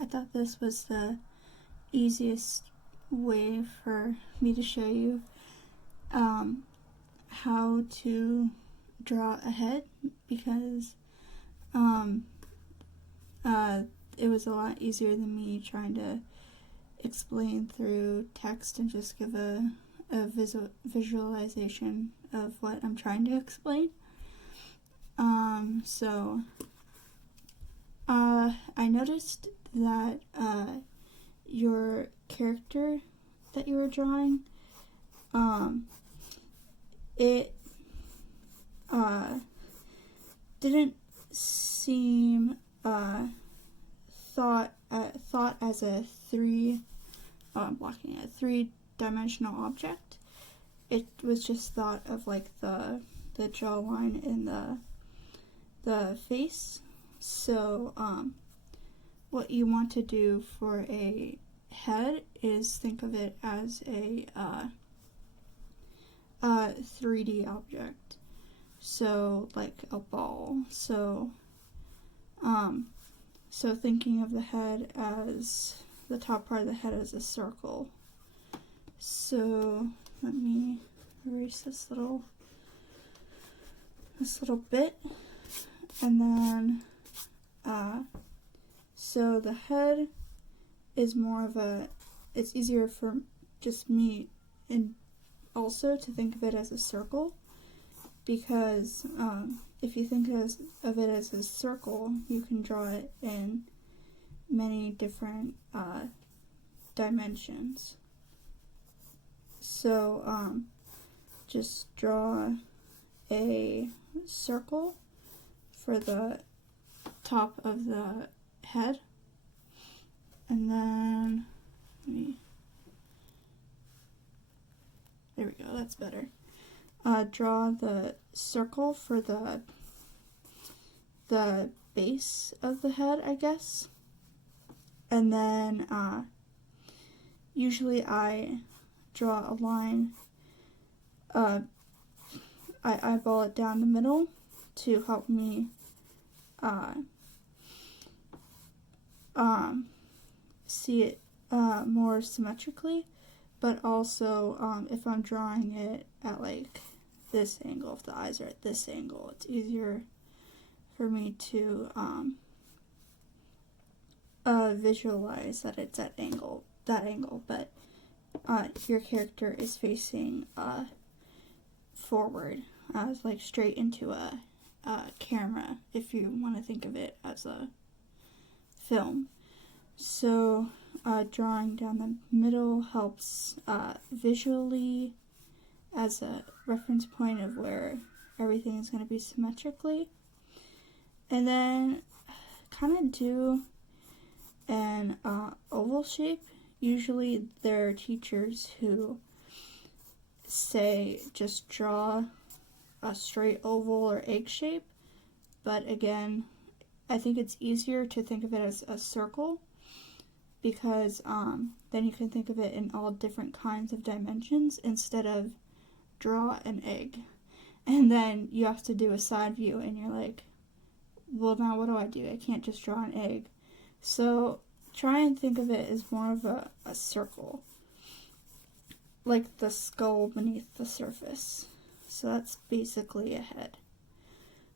I thought this was the easiest way for me to show you how to draw a head, because it was a lot easier than me trying to explain through text and just give a visualization of what I'm trying to explain. So I noticed that your character that you were drawing, it didn't seem thought as a three-dimensional object. It was just thought of like the jawline and the face. So what you want to do for a head is think of it as a 3D object. So like a ball. So thinking of the head as the top part of the head as a circle. So let me erase this little bit, and then so the head is more of it's easier for just me and also to think of it as a circle, because if you think of it as a circle, you can draw it in many different dimensions. So just draw a circle for the top of the head, and then there we go, that's better. Draw the circle for the base of the head, I guess. And then usually I draw a line, I eyeball it down the middle to help me see it more symmetrically, but also if I'm drawing it at like this angle, if the eyes are at this angle, it's easier for me to visualize that it's at that angle, but your character is facing forward, like straight into a camera, if you want to think of it as a film. So drawing down the middle helps visually as a reference point of where everything is going to be symmetrically. And then kind of do an oval shape. Usually there are teachers who say just draw a straight oval or egg shape, but again, I think it's easier to think of it as a circle, because then you can think of it in all different kinds of dimensions instead of draw an egg and then you have to do a side view and you're like, well, now what do? I can't just draw an egg. So try and think of it as more of a circle, like the skull beneath the surface. So that's basically a head.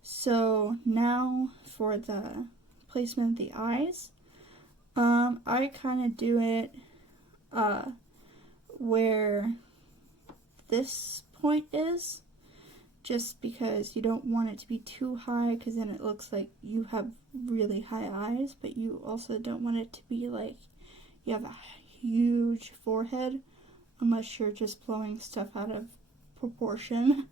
So now for the placement of the eyes, I kind of do it where this point is, just because you don't want it to be too high, because then it looks like you have really high eyes, but you also don't want it to be like you have a huge forehead, unless you're just blowing stuff out of proportion.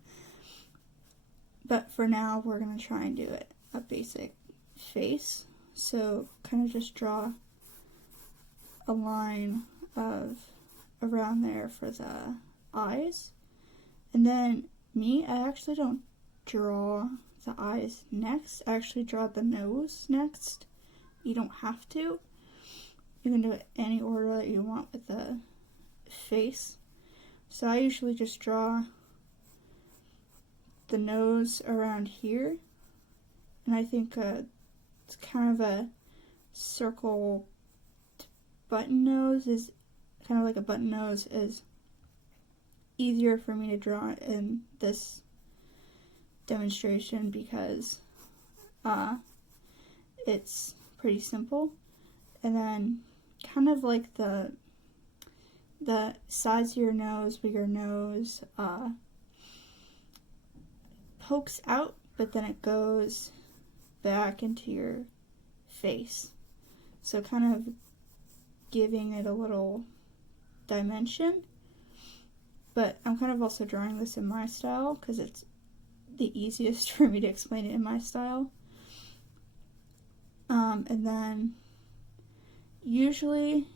But for now, we're going to try and do it a basic face. So kind of just draw a line of around there for the eyes. And then I actually don't draw the eyes next. I actually draw the nose next. You don't have to. You can do it any order that you want with the face. So I usually just draw the nose around here, and I think it's kind of a circle button nose is kind of like a button nose is easier for me to draw in this demonstration because it's pretty simple. And then kind of like the sides of your nose, where your nose pokes out, but then it goes back into your face. So kind of giving it a little dimension. But I'm kind of also drawing this in my style because it's the easiest for me to explain it in my style. And then usually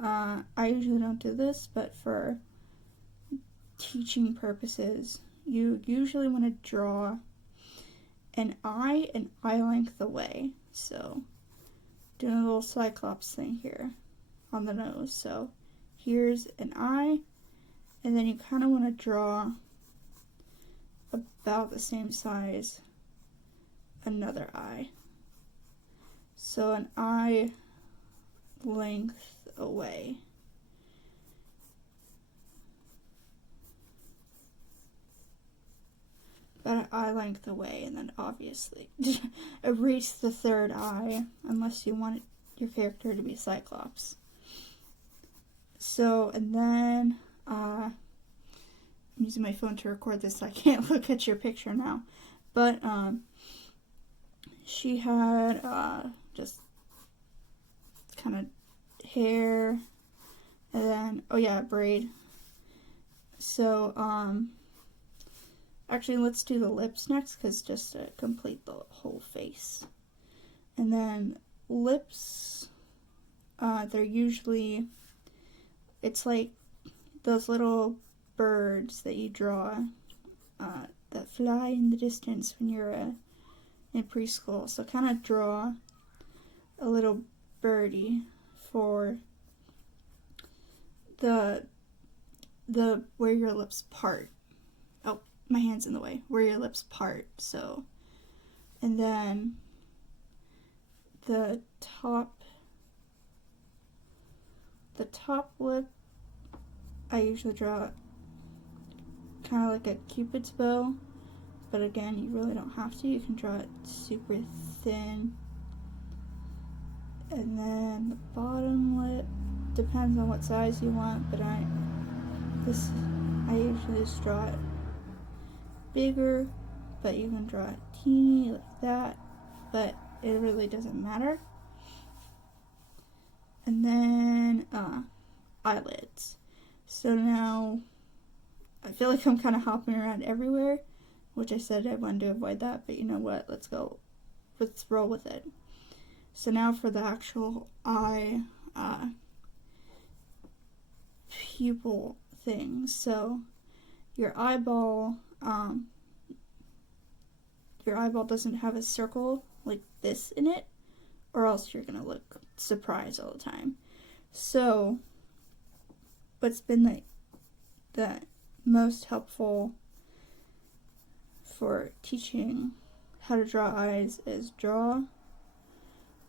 I usually don't do this, but for teaching purposes, you usually want to draw an eye length away. So doing a little cyclops thing here on the nose. So here's an eye, and then you kind of want to draw about the same size another eye. So an eye length away. About an eye length away, and then obviously erase the third eye unless you want your character to be Cyclops. So, and then I'm using my phone to record this, so I can't look at your picture now. But she had just kind of hair, and then braid. So actually let's do the lips next, because just to complete the whole face. And then lips, they're usually, it's like those little birds that you draw that fly in the distance when you're in preschool. So kind of draw a little birdie for the where your lips part. Oh, my hand's in the way. Where your lips part. So, and then the top lip, I usually draw kind of like a Cupid's bow, but again, you really don't have to. You can draw it super thin. And then the bottom lip depends on what size you want, but I usually just draw it bigger, but you can draw it teeny like that, but it really doesn't matter. And then eyelids. So now I feel like I'm kind of hopping around everywhere, which I said I wanted to avoid that, but you know what, let's roll with it. So now for the actual eye pupil thing. So your eyeball doesn't have a circle like this in it, or else you're gonna look surprised all the time. So what's been the most helpful for teaching how to draw eyes is draw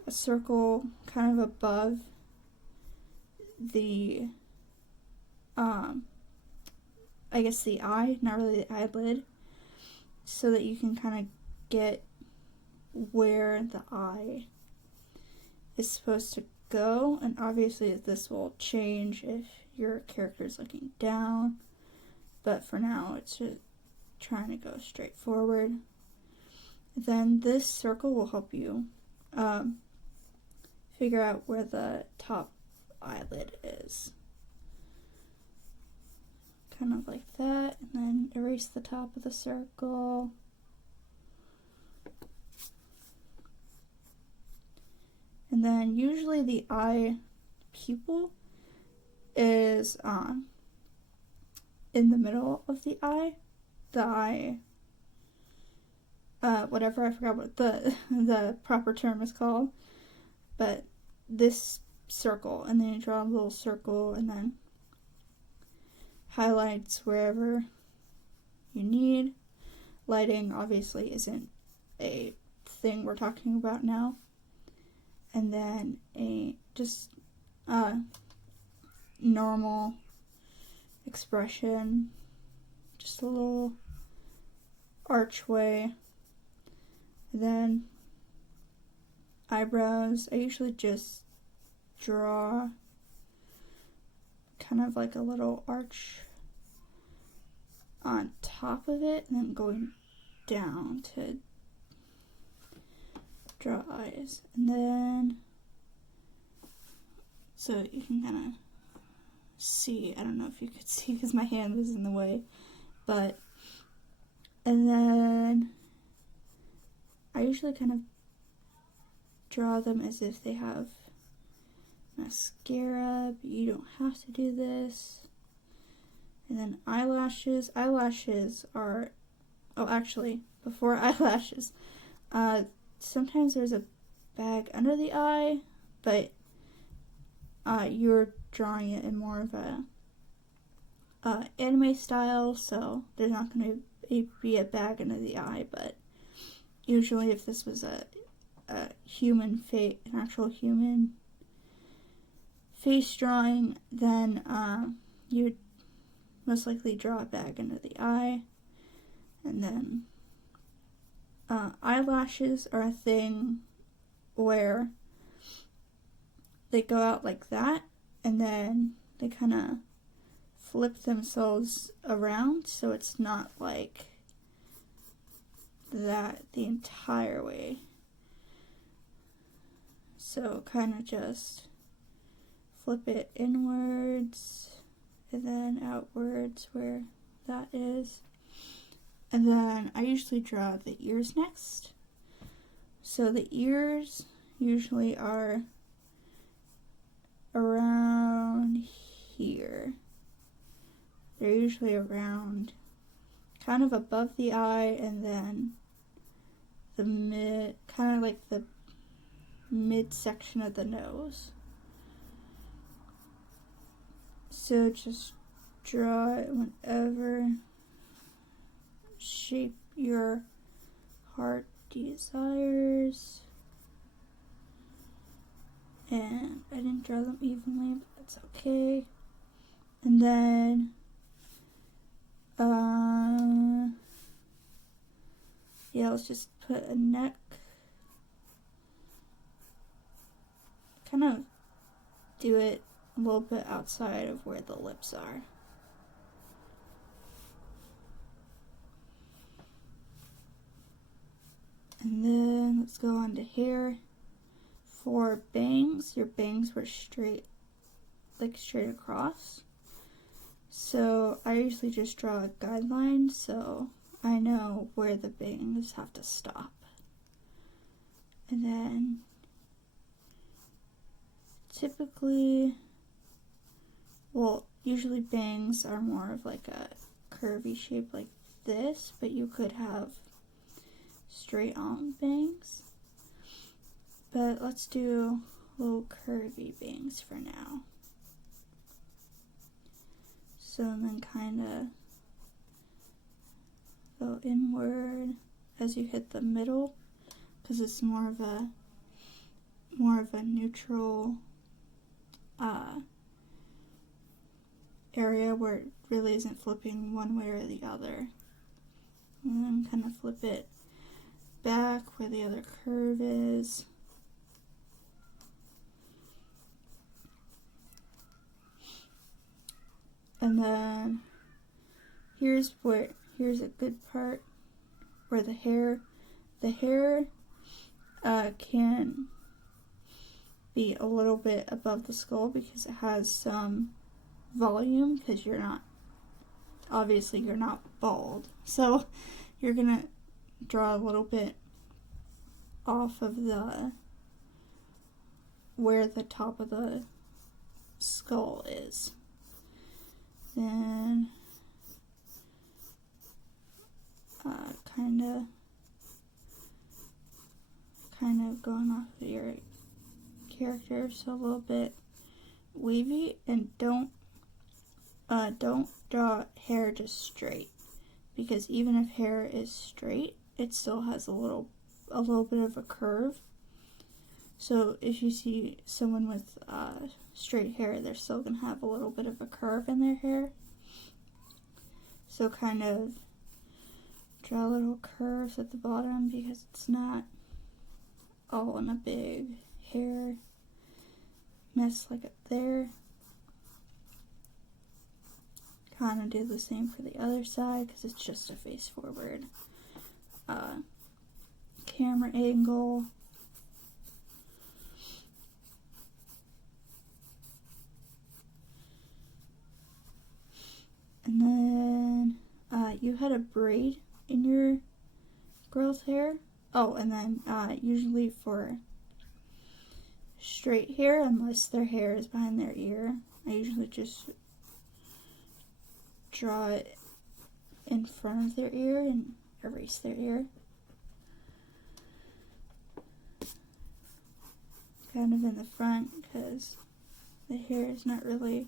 a circle kind of above the I guess the eye, not really the eyelid, so that you can kind of get where the eye is supposed to go. And obviously this will change if your character is looking down, but for now it's just trying to go straight forward. Then this circle will help you figure out where the top eyelid is. Kind of like that, and then erase the top of the circle. And then usually the eye pupil is in the middle of the eye. Whatever, I forgot what the proper term is called. But this circle, and then you draw a little circle, and then highlights wherever you need. Lighting obviously isn't a thing we're talking about now. And then just normal expression, just a little archway. And then eyebrows, I usually just draw kind of like a little arch on top of it, and then going down to draw eyes. And then, so you can kind of see, I don't know if you could see because my hand was in the way, but, and then I usually kind of draw them as if they have mascara, but you don't have to do this. And then eyelashes. Eyelashes are, oh actually, before eyelashes, sometimes there's a bag under the eye, but you're drawing it in more of a anime style, so there's not going to be a bag under the eye. But usually if this was a human face, an actual human face drawing, then you would most likely draw a bag under the eye. And then eyelashes are a thing where they go out like that, and then they kind of flip themselves around, so it's not like that the entire way. So kind of just flip it inwards and then outwards where that is. And then I usually draw the ears next. So the ears usually are around here. They're usually around kind of above the eye, and then the mid, kind of like the midsection of the nose. So just draw it whenever shape your heart desires. And I didn't draw them evenly, but that's okay. And then yeah, let's just put a neck. Kind of do it a little bit outside of where the lips are. And then let's go on to hair. For bangs, your bangs were straight, like straight across. So I usually just draw a guideline so I know where the bangs have to stop. And then typically, well, usually bangs are more of like a curvy shape like this, but you could have straight on bangs. But let's do little curvy bangs for now. So then kind of go inward as you hit the middle, because it's more of a neutral area where it really isn't flipping one way or the other. And then kind of flip it back where the other curve is. And then here's a good part where the hair can be a little bit above the skull because it has some volume, because you're not bald. So you're gonna draw a little bit off of where the top of the skull is. Then kind of going off of your character, so a little bit wavy, and don't draw hair just straight, because even if hair is straight, it still has a little bit of a curve. So if you see someone with straight hair, they're still going to have a little bit of a curve in their hair. So kind of draw little curves at the bottom because it's not all in a big hair mess like up there. Kind of do the same for the other side because it's just a face forward camera angle. And then you had a braid in your girl's hair. Oh, and then usually for straight hair, unless their hair is behind their ear, I usually just draw it in front of their ear and erase their ear. Kind of in the front because their ear is not really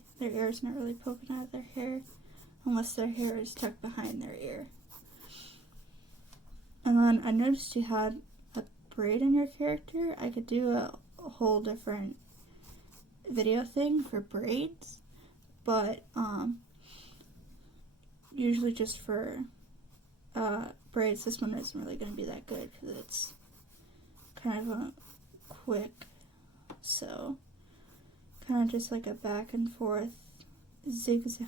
poking out of their hair unless their hair is tucked behind their ear. And then I noticed you had a braid in your character. I could do a whole different video thing for braids, but usually just for braids, this one isn't really going to be that good because it's kind of a quick, so kind of just like a back and forth zigzag,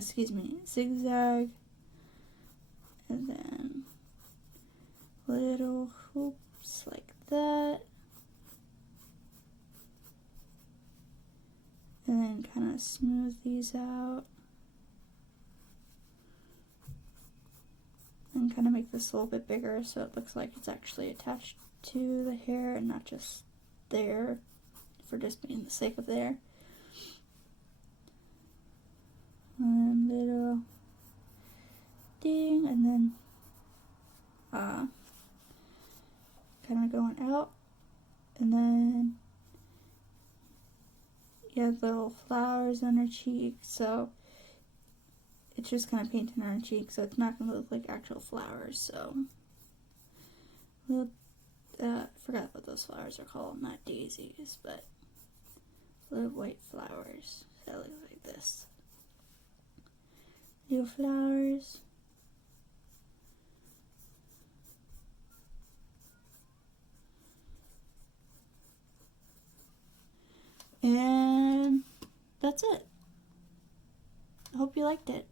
zigzag, and then little hoops like that, and then kind of smooth these out and kind of make this a little bit bigger so it looks like it's actually attached to the hair and not just there for just being the sake of there. And little ding, and then kind of going out, and then you have little flowers on her cheek, so it's just kind of painting on her cheek, so it's not going to look like actual flowers. So I forgot what those flowers are called, not daisies, but little white flowers that look like this. Little flowers. And that's it. I hope you liked it.